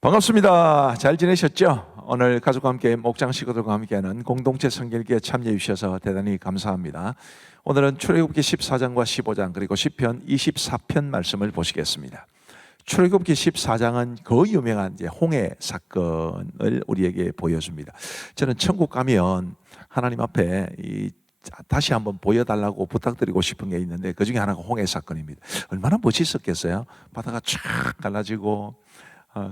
반갑습니다. 잘 지내셨죠? 오늘 가족과 함께 목장 식구들과 함께하는 공동체 성결기에 참여해 주셔서 대단히 감사합니다. 오늘은 출애굽기 14장과 15장 그리고 시편 24편 말씀을 보시겠습니다. 출애굽기 14장은 그 유명한 홍해 사건을 우리에게 보여줍니다. 저는 천국 가면 하나님 앞에 다시 한번 보여달라고 부탁드리고 싶은 게 있는데 그 중에 하나가 홍해 사건입니다. 얼마나 멋있었겠어요? 바다가 쫙 갈라지고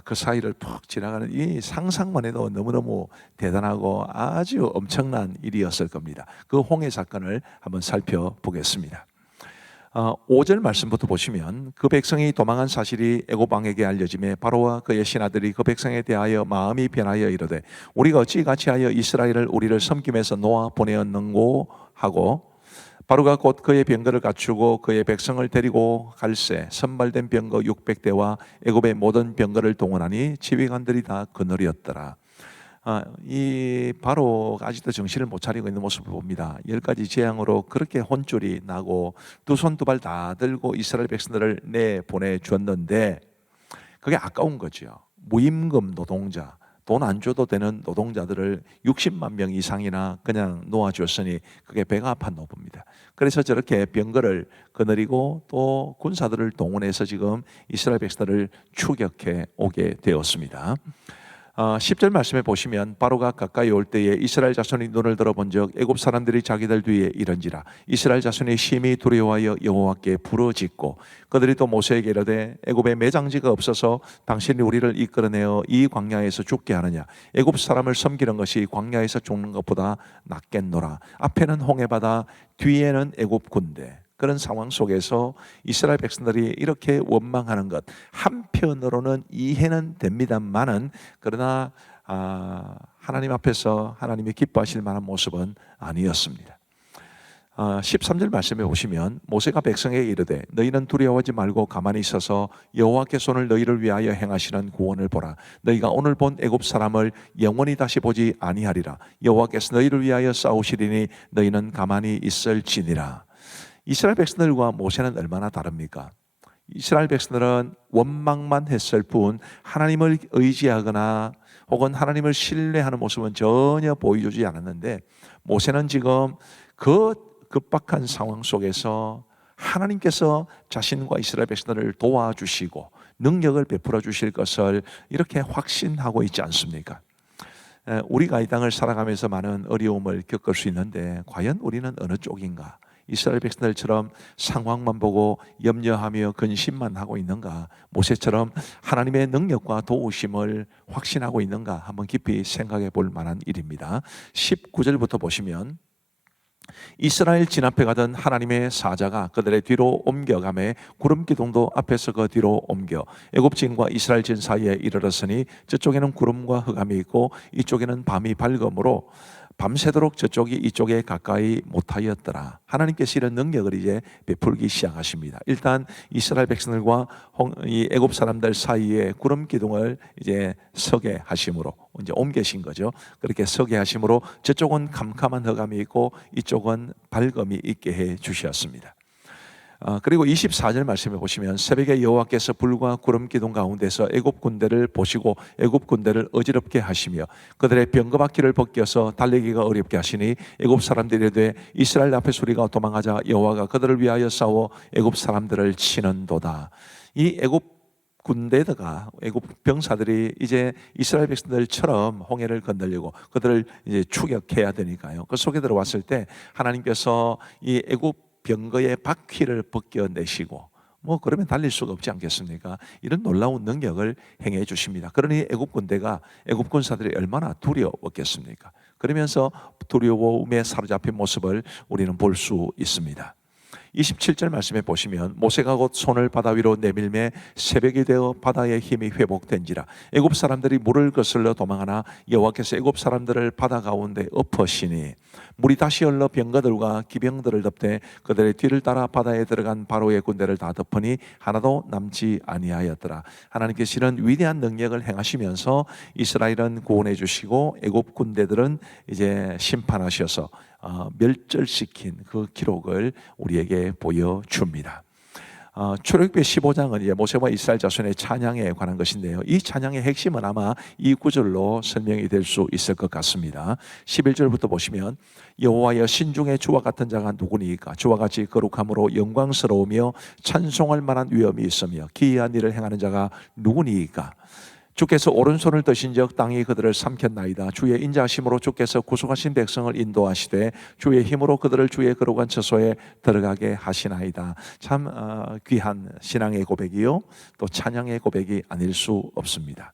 그 사이를 푹 지나가는 이 상상만 해도 너무너무 대단하고 아주 엄청난 일이었을 겁니다. 그 홍해 사건을 한번 살펴보겠습니다. 5절 말씀부터 보시면 그 백성이 도망한 사실이 애굽 왕에게 알려짐에 바로와 그의 신하들이 그 백성에 대하여 마음이 변하여 이르되 우리가 어찌 같이 하여 이스라엘을 우리를 섬김에서 놓아 보내었는고 하고 바로가 곧 그의 병거를 갖추고 그의 백성을 데리고 갈새 선발된 병거 600대와 애굽의 모든 병거를 동원하니 지휘관들이 다 그늘이었더라. 이 바로가 아직도 정신을 못 차리고 있는 모습을 봅니다. 10가지 재앙으로 그렇게 혼쭐이 나고 두 손 두 발 다 들고 이스라엘 백성들을 내보내주었는데 그게 아까운 거죠. 무임금 노동자, 돈 안 줘도 되는 노동자들을 60만 명 이상이나 그냥 놓아주었으니 그게 배가 아파 노부입니다. 그래서 저렇게 병거를 거느리고 또 군사들을 동원해서 지금 이스라엘 백성들을 추격해 오게 되었습니다. 10절 말씀에 보시면 바로가 가까이 올 때에 이스라엘 자손이 눈을 들어본 적 애굽 사람들이 자기들 뒤에 이른지라 이스라엘 자손이 심히 두려워하여 여호와께 부르짖고 그들이 또 모세에게 이르되 애굽에 매장지가 없어서 당신이 우리를 이끌어내어 이 광야에서 죽게 하느냐 애굽 사람을 섬기는 것이 광야에서 죽는 것보다 낫겠노라. 앞에는 홍해바다 뒤에는 애굽 군대. 그런 상황 속에서 이스라엘 백성들이 이렇게 원망하는 것 한편으로는 이해는 됩니다만은 그러나 하나님 앞에서 하나님이 기뻐하실 만한 모습은 아니었습니다. 13절 말씀에 보시면 모세가 백성에게 이르되 너희는 두려워하지 말고 가만히 있어서 여호와께 손을 너희를 위하여 행하시는 구원을 보라. 너희가 오늘 본 애굽 사람을 영원히 다시 보지 아니하리라. 여호와께서 너희를 위하여 싸우시리니 너희는 가만히 있을지니라. 이스라엘 백성들과 모세는 얼마나 다릅니까? 이스라엘 백성들은 원망만 했을 뿐 하나님을 의지하거나 혹은 하나님을 신뢰하는 모습은 전혀 보여주지 않았는데 모세는 지금 그 급박한 상황 속에서 하나님께서 자신과 이스라엘 백성들을 도와주시고 능력을 베풀어 주실 것을 이렇게 확신하고 있지 않습니까? 우리가 이 땅을 살아가면서 많은 어려움을 겪을 수 있는데 과연 우리는 어느 쪽인가? 이스라엘 백성들처럼 상황만 보고 염려하며 근심만 하고 있는가? 모세처럼 하나님의 능력과 도우심을 확신하고 있는가? 한번 깊이 생각해 볼 만한 일입니다. 19절부터 보시면 이스라엘 진 앞에 가던 하나님의 사자가 그들의 뒤로 옮겨가매 구름 기둥도 앞에서 그 뒤로 옮겨 애굽 진과 이스라엘 진 사이에 이르렀으니 저쪽에는 구름과 흑암이 있고 이쪽에는 밤이 밝음으로 밤새도록 저쪽이 이쪽에 가까이 못하였더라. 하나님께서 이런 능력을 이제 베풀기 시작하십니다. 일단 이스라엘 백성들과 이 애굽 사람들 사이에 구름 기둥을 이제 서게 하심으로 이제 옮기신 거죠. 그렇게 서게 하심으로 저쪽은 캄캄한 흑암이 있고 이쪽은 밝음이 있게 해 주셨습니다. 그리고 24절 말씀해 보시면 새벽에 여호와께서 불과 구름 기둥 가운데서 애굽 군대를 보시고 애굽 군대를 어지럽게 하시며 그들의 병거바퀴를 벗겨서 달리기가 어렵게 하시니 애굽 사람들이 이르되 이스라엘 앞에 수리가 도망하자 여호와가 그들을 위하여 싸워 애굽 사람들을 치는도다. 이 애굽 군대가 애굽 병사들이 이제 이스라엘 백성들처럼 홍해를 건너려고 그들을 이제 추격해야 되니까요. 그 속에 들어왔을 때 하나님께서 이 애굽 병거의 바퀴를 벗겨내시고 그러면 달릴 수가 없지 않겠습니까? 이런 놀라운 능력을 행해 주십니다. 그러니 애굽 군대가 애굽 군사들이 얼마나 두려웠겠습니까? 그러면서 두려움에 사로잡힌 모습을 우리는 볼 수 있습니다. 27절 말씀에 보시면 모세가 곧 손을 바다 위로 내밀매 새벽이 되어 바다의 힘이 회복된지라 애굽 사람들이 물을 거슬러 도망하나 여호와께서 애굽 사람들을 바다 가운데 엎으시니 물이 다시 흘러 병거들과 기병들을 덮되 그들의 뒤를 따라 바다에 들어간 바로의 군대를 다 덮으니 하나도 남지 아니하였더라. 하나님께서 이런 위대한 능력을 행하시면서 이스라엘은 구원해 주시고 애굽 군대들은 이제 심판하셔서 멸절시킨 그 기록을 우리에게 보여줍니다. 출애굽기 15장은 이제 모세와 이스라엘 자손의 찬양에 관한 것인데요. 이 찬양의 핵심은 아마 이 구절로 설명이 될 수 있을 것 같습니다. 11절부터 보시면 여호와여 신중의 주와 같은 자가 누구니까 주와 같이 거룩함으로 영광스러우며 찬송할 만한 위엄이 있으며 기이한 일을 행하는 자가 누구니까 주께서 오른손을 드신즉 땅이 그들을 삼켰나이다. 주의 인자하심으로 주께서 구속하신 백성을 인도하시되 주의 힘으로 그들을 주의 거룩한 처소에 들어가게 하시나이다. 참 귀한 신앙의 고백이요 또 찬양의 고백이 아닐 수 없습니다.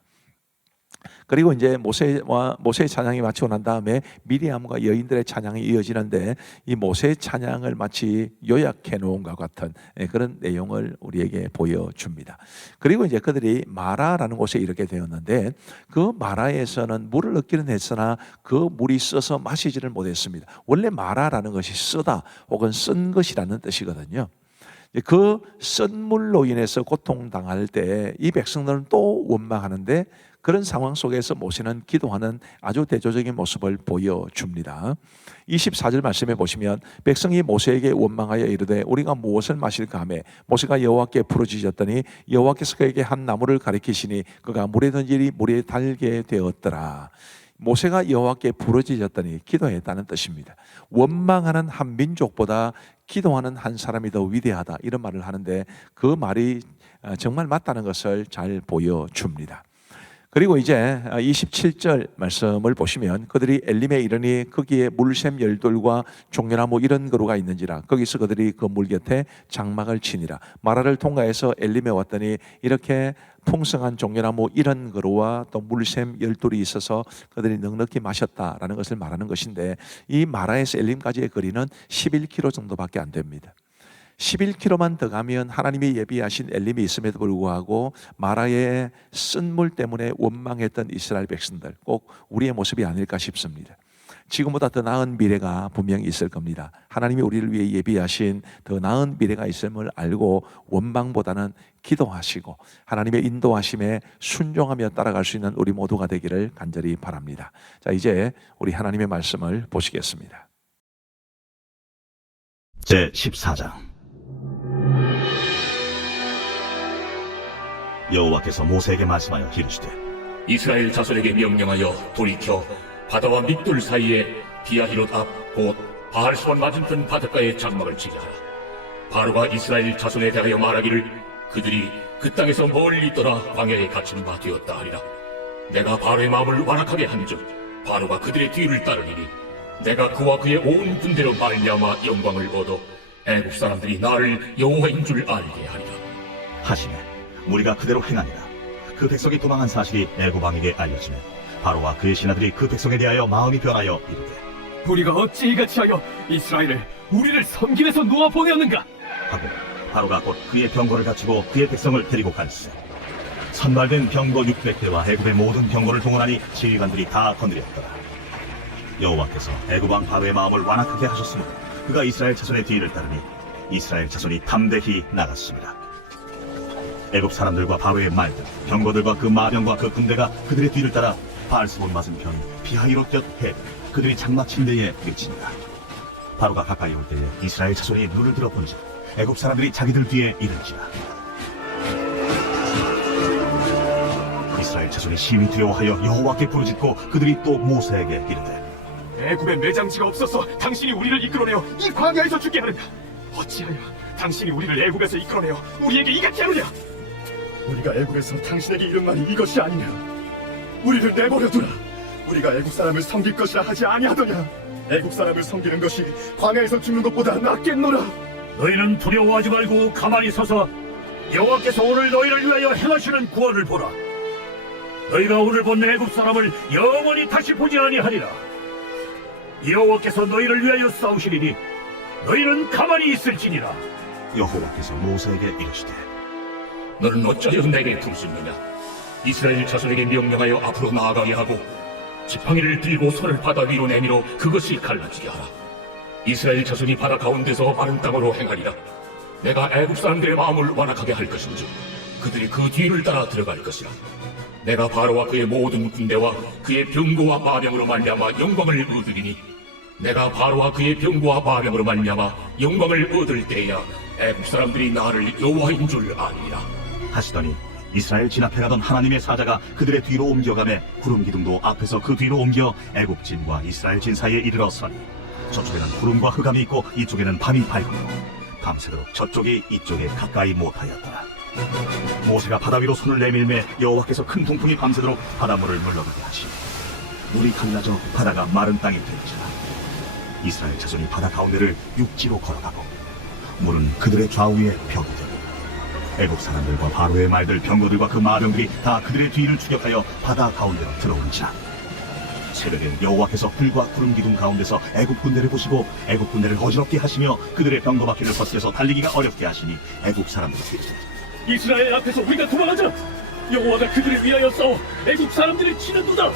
그리고 이제 모세의 찬양이 마치고 난 다음에 미리암과 여인들의 찬양이 이어지는데 이 모세의 찬양을 마치 요약해 놓은 것 같은 그런 내용을 우리에게 보여줍니다. 그리고 이제 그들이 마라라는 곳에 이르게 되었는데 그 마라에서는 물을 얻기는 했으나 그 물이 써서 마시지를 못했습니다. 원래 마라라는 것이 쓰다 혹은 쓴 것이라는 뜻이거든요. 그 쓴 물로 인해서 고통당할 때 이 백성들은 또 원망하는데 그런 상황 속에서 모세는 기도하는 아주 대조적인 모습을 보여줍니다. 24절 말씀에 보시면 백성이 모세에게 원망하여 이르되 우리가 무엇을 마실까 하며 모세가 여호와께 부르짖었더니 여호와께서 그에게 한 나무를 가리키시니 그가 물에 던지니 물에 달게 되었더라. 모세가 여호와께 부르짖었더니 기도했다는 뜻입니다. 원망하는 한 민족보다 기도하는 한 사람이 더 위대하다 이런 말을 하는데 그 말이 정말 맞다는 것을 잘 보여줍니다. 그리고 이제 27절 말씀을 보시면 그들이 엘림에 이르니 거기에 물샘 열돌과 종려나무 이런 그루가 있는지라 거기서 그들이 그 물 곁에 장막을 치니라. 마라를 통과해서 엘림에 왔더니 이렇게 풍성한 종려나무 이런 그루와 또 물샘 열돌이 있어서 그들이 넉넉히 마셨다라는 것을 말하는 것인데 이 마라에서 엘림까지의 거리는 11km 정도밖에 안 됩니다. 11km만 더 가면 하나님이 예비하신 엘림이 있음에도 불구하고 마라의 쓴물 때문에 원망했던 이스라엘 백성들 꼭 우리의 모습이 아닐까 싶습니다. 지금보다 더 나은 미래가 분명히 있을 겁니다. 하나님이 우리를 위해 예비하신 더 나은 미래가 있음을 알고 원망보다는 기도하시고 하나님의 인도하심에 순종하며 따라갈 수 있는 우리 모두가 되기를 간절히 바랍니다. 자, 이제 우리 하나님의 말씀을 보시겠습니다. 제 14장. 여호와께서 모세에게 말씀하여 이르시되 이스라엘 자손에게 명령하여 돌이켜 바다와 믹돌 사이에 비아히롯 앞 곧 바알스본 맞은편 바닷가에 장막을 치게 하라. 바로가 이스라엘 자손에 대하여 말하기를 그들이 그 땅에서 멀리 떠나 광야에 갇힌 바 되었다 하리라. 내가 바로의 마음을 완악하게 한즉 바로가 그들의 뒤를 따르리니 내가 그와 그의 온 군대로 말미암아 영광을 얻어 애국 사람들이 나를 여호와인 줄 알게 하리라. 하시매 무리가 그대로 행하니라. 그 백성이 도망한 사실이 애굽 왕에게 알려지매 바로와 그의 신하들이 그 백성에 대하여 마음이 변하여 이르되 우리가 어찌 이같이 하여 이스라엘을 우리를 섬김에서 놓아 보내었는가 하고 바로가 곧 그의 병거를 갖추고 그의 백성을 데리고 갈세 선발된 병거 600대와 애굽의 모든 병거를 동원하니 지휘관들이 다 건드렸더라. 여호와께서 애굽 왕 바로의 마음을 완악하게 하셨으므로 그가 이스라엘 자손의 뒤를 따르니 이스라엘 자손이 담대히 나갔습니다. 애굽 사람들과 바로의 말들, 병거들과 그 마병과 그 군대가 그들의 뒤를 따라 바알스본 맞은편 비하히롯 곁 해변 그들이 장막 친 데에 미치니라. 바로가 가까이 올 때에 이스라엘 자손이 눈을 들어 본즉 애굽 사람들이 자기들 뒤에 이른지라. 이스라엘 자손이 심히 두려워하여 여호와께 부르짖고 그들이 또 모세에게 이르되 애굽에 매장지가 없어서 당신이 우리를 이끌어내어 이 광야에서 죽게 하느냐 어찌하여 당신이 우리를 애굽에서 이끌어내어 우리에게 이같이 하느냐 우리가 애굽에서 당신에게 이른 말이 이것이 아니냐. 우리를 내버려두라. 우리가 애굽 사람을 섬길 것이라 하지 아니하더냐. 애굽 사람을 섬기는 것이 광야에서 죽는 것보다 낫겠노라. 너희는 두려워하지 말고 가만히 서서 여호와께서 오늘 너희를 위하여 행하시는 구원을 보라. 너희가 오늘 본 애굽 사람을 영원히 다시 보지 아니하리라. 여호와께서 너희를 위하여 싸우시리니 너희는 가만히 있을지니라. 여호와께서 모세에게 이르시되 너는 어찌하여 내게 부르짖느냐. 이스라엘 자손에게 명령하여 앞으로 나아가게 하고 지팡이를 들고 손을 바다 위로 내밀어 그것이 갈라지게 하라. 이스라엘 자손이 바다 가운데서 마른 땅으로 행하리라. 내가 애굽 사람들의 마음을 완악하게 할 것인즉 그들이 그 뒤를 따라 들어갈 것이라. 내가 바로와 그의 모든 군대와 그의 병거와 마병으로 말미암아 영광을 얻으리니 내가 바로와 그의 병거와 마병으로 말미암아 영광을 얻을 때야 애국 사람들이 나를 여호와인 줄 아니라. 하시더니 이스라엘 진압해 가던 하나님의 사자가 그들의 뒤로 옮겨가매 구름 기둥도 앞에서 그 뒤로 옮겨 애굽진과 이스라엘진 사이에 이르러 서니 저쪽에는 구름과 흑암이 있고 이쪽에는 밤이 밝고 밤새도록 저쪽이 이쪽에 가까이 못하였더라. 모세가 바다 위로 손을 내밀매 여호와께서 큰 동풍이 밤새도록 바닷물을 물러가게 하시니 물이 갈라져 바다가 마른 땅이 되었지라. 이스라엘 자손이 바다 가운데를 육지로 걸어가고 물은 그들의 좌우에 벽이 되고 애국 사람들과 바로의 말들 병거들과 그 마병들이 다 그들의 뒤를 추격하여 바다 가운데로 들어온지라. 새벽에 여호와께서 불과 구름 기둥 가운데서 애국 군대를 보시고 애국 군대를 어지럽게 하시며 그들의 병거 바퀴를 벗겨서 달리기가 어렵게 하시니 애국 사람들이 이르되 이스라엘 앞에서 우리가 도망하자. 여호와가 그들을 위하여 싸워 애국 사람들을 치는도다.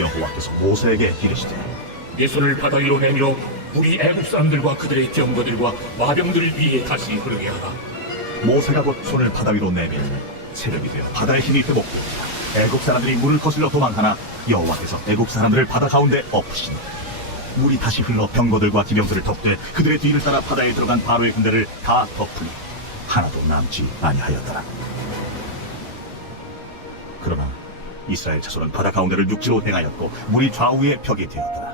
여호와께서 모세에게 이르시되 내 손을 바다 위로 내밀어 물이 애국 사람들과 그들의 병거들과 마병들을 위에 다시 흐르게 하라. 모세가 곧 손을 바다 위로 내밀매 새벽이 되어 바다의 힘이 회복되었다. 애국 사람들이 물을 거슬러 도망하나 여호와께서 애국 사람들을 바다 가운데 엎으시니 물이 다시 흘러 병거들과 기병들을 덮되 그들의 뒤를 따라 바다에 들어간 바로의 군대를 다 덮으니 하나도 남지 아니하였더라. 그러나 이스라엘 자손은 바다 가운데를 육지로 행하였고 물이 좌우에 벽이 되었더라.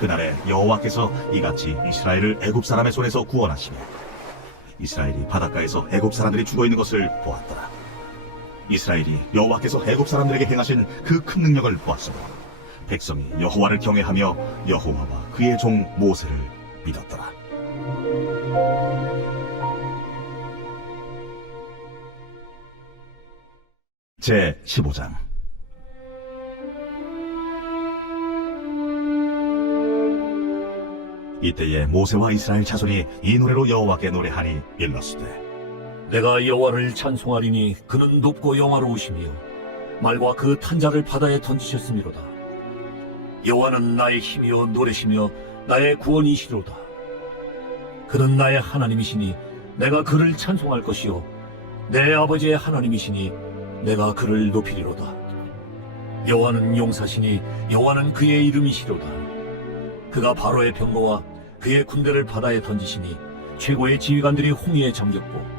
그날에 여호와께서 이같이 이스라엘을 애굽 사람의 손에서 구원하시며 이스라엘이 바닷가에서 애굽 사람들이 죽어 있는 것을 보았더라. 이스라엘이 여호와께서 애굽 사람들에게 행하신 그 큰 능력을 보았으므로 백성이 여호와를 경외하며 여호와와 그의 종 모세를 믿었더라. 제 15장. 이때에 모세와 이스라엘 자손이 이 노래로 여호와께 노래하니 일렀으되 내가 여호와를 찬송하리니 그는 높고 영화로우시며 말과 그 탄자를 바다에 던지셨음이로다. 여호와는 나의 힘이요 노래시며 나의 구원이시로다. 그는 나의 하나님이시니 내가 그를 찬송할 것이요 내 아버지의 하나님이시니 내가 그를 높이리로다. 여호와는 용사시니 여호와는 그의 이름이시로다. 그가 바로의 병거와 그의 군대를 바다에 던지시니 최고의 지휘관들이 홍해에 잠겼고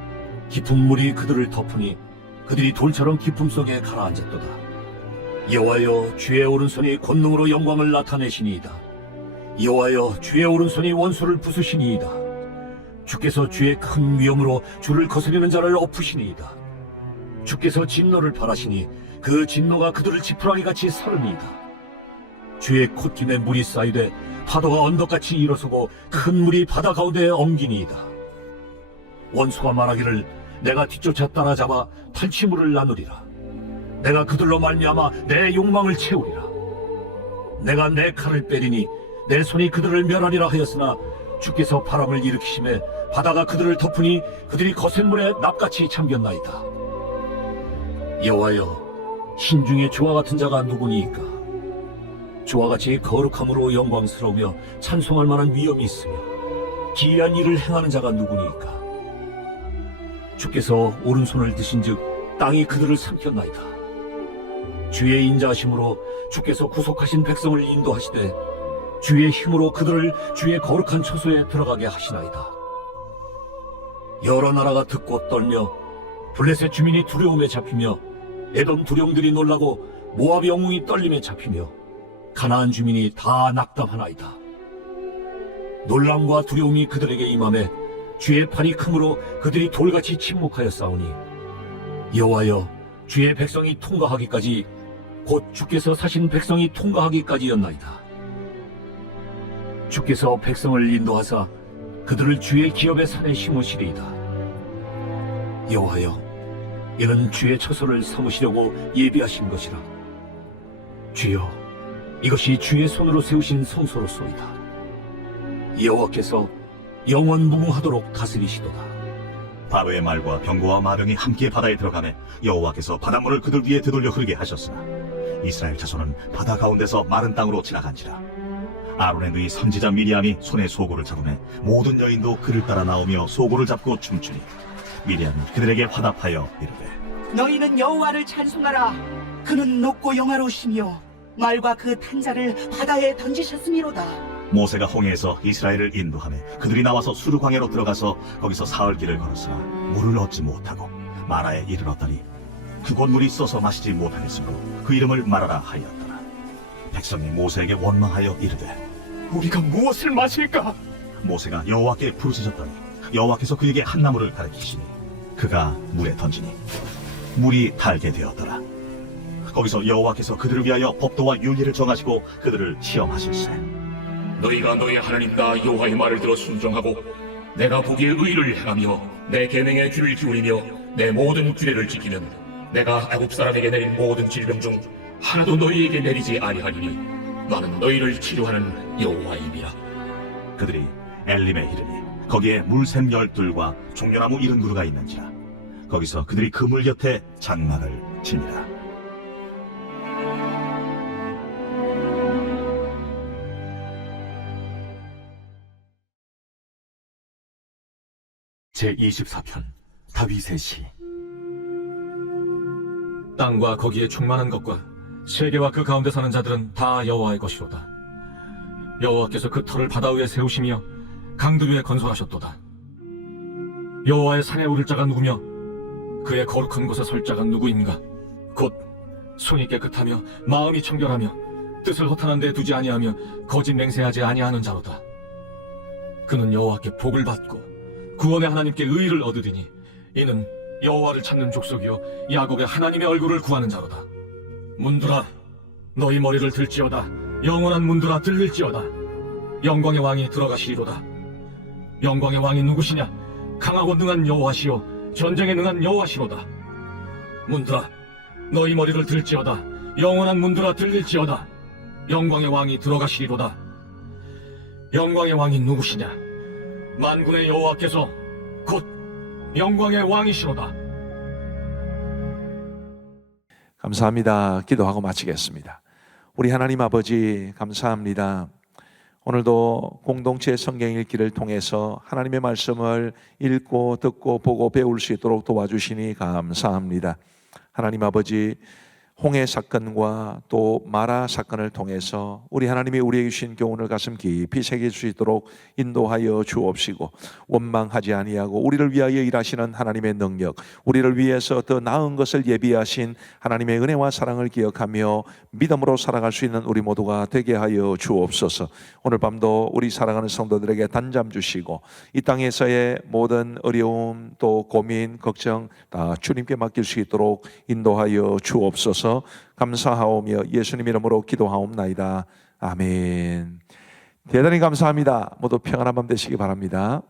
깊은 물이 그들을 덮으니 그들이 돌처럼 깊음 속에 가라앉았도다. 여호와여 주의 오른손이 권능으로 영광을 나타내시니이다. 여호와여 주의 오른손이 원수를 부수시니이다. 주께서 주의 큰 위엄으로 주를 거스리는 자를 엎으시니이다. 주께서 진노를 바라시니 그 진노가 그들을 지푸라기 같이 사르니이다. 주의 콧김에 물이 쌓이되 파도가 언덕같이 일어서고 큰 물이 바다 가운데에 엉기니이다. 원수가 말하기를 내가 뒤쫓아 따라잡아 탈취물을 나누리라. 내가 그들로 말미암아 내 욕망을 채우리라. 내가 내 칼을 빼리니 내 손이 그들을 멸하리라 하였으나 주께서 바람을 일으키심에 바다가 그들을 덮으니 그들이 거센 물에 납같이 잠겼나이다. 여호와여 신중에 주와 같은 자가 누구니이까? 주와 같이 거룩함으로 영광스러우며 찬송할 만한 위엄이 있으며 기이한 일을 행하는 자가 누구니이까? 주께서 오른손을 드신즉 땅이 그들을 삼켰나이다. 주의 인자하심으로 주께서 구속하신 백성을 인도하시되 주의 힘으로 그들을 주의 거룩한 처소에 들어가게 하시나이다. 여러 나라가 듣고 떨며 블레셋 주민이 두려움에 잡히며 에돔 두령들이 놀라고 모압 영웅이 떨림에 잡히며 가나안 주민이 다 낙담하나이다. 놀람과 두려움이 그들에게 임하매 주의 팔이 크므로 그들이 돌같이 침묵하여 싸우니 여호와여 주의 백성이 통과하기까지 곧 주께서 사신 백성이 통과하기까지였나이다. 주께서 백성을 인도하사 그들을 주의 기업의 산에 심으시리이다. 여호와여 이는 주의 처소를 삼으시려고 예비하신 것이라. 주여 이것이 주의 손으로 세우신 성소로소이다. 여호와께서 영원 무궁하도록 다스리시도다. 바로의 말과 병거와 마병이 함께 바다에 들어가매 여호와께서 바닷물을 그들 위에 되돌려 흐르게 하셨으나 이스라엘 자손은 바다 가운데서 마른 땅으로 지나간지라. 아론의 누이 선지자 미리암이 손에 소고를 잡으매 모든 여인도 그를 따라 나오며 소고를 잡고 춤추니 미리암이 그들에게 화답하여 이르되 너희는 여호와를 찬송하라. 그는 높고 영화로우시며 말과 그 탄자를 바다에 던지셨음이로다. 모세가 홍해에서 이스라엘을 인도하며 그들이 나와서 수르 광야로 들어가서 거기서 사흘 길을 걸었으나 물을 얻지 못하고 마라에 이르렀더니 그곳 물이 써서 마시지 못하겠으므로 그 이름을 마라라 하였더라. 백성이 모세에게 원망하여 이르되 우리가 무엇을 마실까? 모세가 여호와께 부르짖었더니 여호와께서 그에게 한 나무를 가리키시니 그가 물에 던지니 물이 달게 되었더라. 거기서 여호와께서 그들을 위하여 법도와 윤리를 정하시고 그들을 시험하실세. 너희가 너희 하나님 나 여호와의 말을 들어 순종하고 내가 보기에 의를 행하며 내 계명에 귀를 기울이며 내 모든 규례를 지키면 내가 애굽 사람에게 내린 모든 질병 중 하나도 너희에게 내리지 아니하리니 나는 너희를 치료하는 여호와임이라. 그들이 엘림에 이르니 거기에 물샘 12과 종려나무 70그루가 있는지라. 거기서 그들이 그 물 곁에 장막을 지니라. 제24편 다윗의 시. 땅과 거기에 충만한 것과 세계와 그 가운데 사는 자들은 다 여호와의 것이로다. 여호와께서 그 터를 바다 위에 세우시며 강들 위에 건설하셨도다. 여호와의 산에 오를 자가 누구며 그의 거룩한 곳에 설 자가 누구인가? 곧 손이 깨끗하며 마음이 청결하며 뜻을 허탄한 데 두지 아니하며 거짓 맹세하지 아니하는 자로다. 그는 여호와께 복을 받고 구원의 하나님께 의를 얻으리니 이는 여호와를 찾는 족속이요 야곱의 하나님의 얼굴을 구하는 자로다. 문들아 너희 머리를 들지어다. 영원한 문들아 들릴지어다. 영광의 왕이 들어가시리로다. 영광의 왕이 누구시냐? 강하고 능한 여호와시요 전쟁에 능한 여호와시로다. 문들아 너희 머리를 들지어다. 영원한 문들아 들릴지어다. 영광의 왕이 들어가시리로다. 영광의 왕이 누구시냐? 만군의 여호와께서 곧 영광의 왕이시로다. 감사합니다. 기도하고 마치겠습니다. 우리 하나님 아버지 감사합니다. 오늘도 공동체 성경 읽기를 통해서 하나님의 말씀을 읽고 듣고 보고 배울 수 있도록 도와주시니 감사합니다. 하나님 아버지, 홍해 사건과 또 마라 사건을 통해서 우리 하나님이 우리에게 주신 교훈을 가슴 깊이 새길 수 있도록 인도하여 주옵시고, 원망하지 아니하고 우리를 위하여 일하시는 하나님의 능력, 우리를 위해서 더 나은 것을 예비하신 하나님의 은혜와 사랑을 기억하며 믿음으로 살아갈 수 있는 우리 모두가 되게 하여 주옵소서. 오늘 밤도 우리 사랑하는 성도들에게 단잠 주시고 이 땅에서의 모든 어려움 또 고민 걱정 다 주님께 맡길 수 있도록 인도하여 주옵소서. 감사하오며 예수님 이름으로 기도하옵나이다. 아멘. 대단히 감사합니다. 모두 평안한 밤 되시기 바랍니다.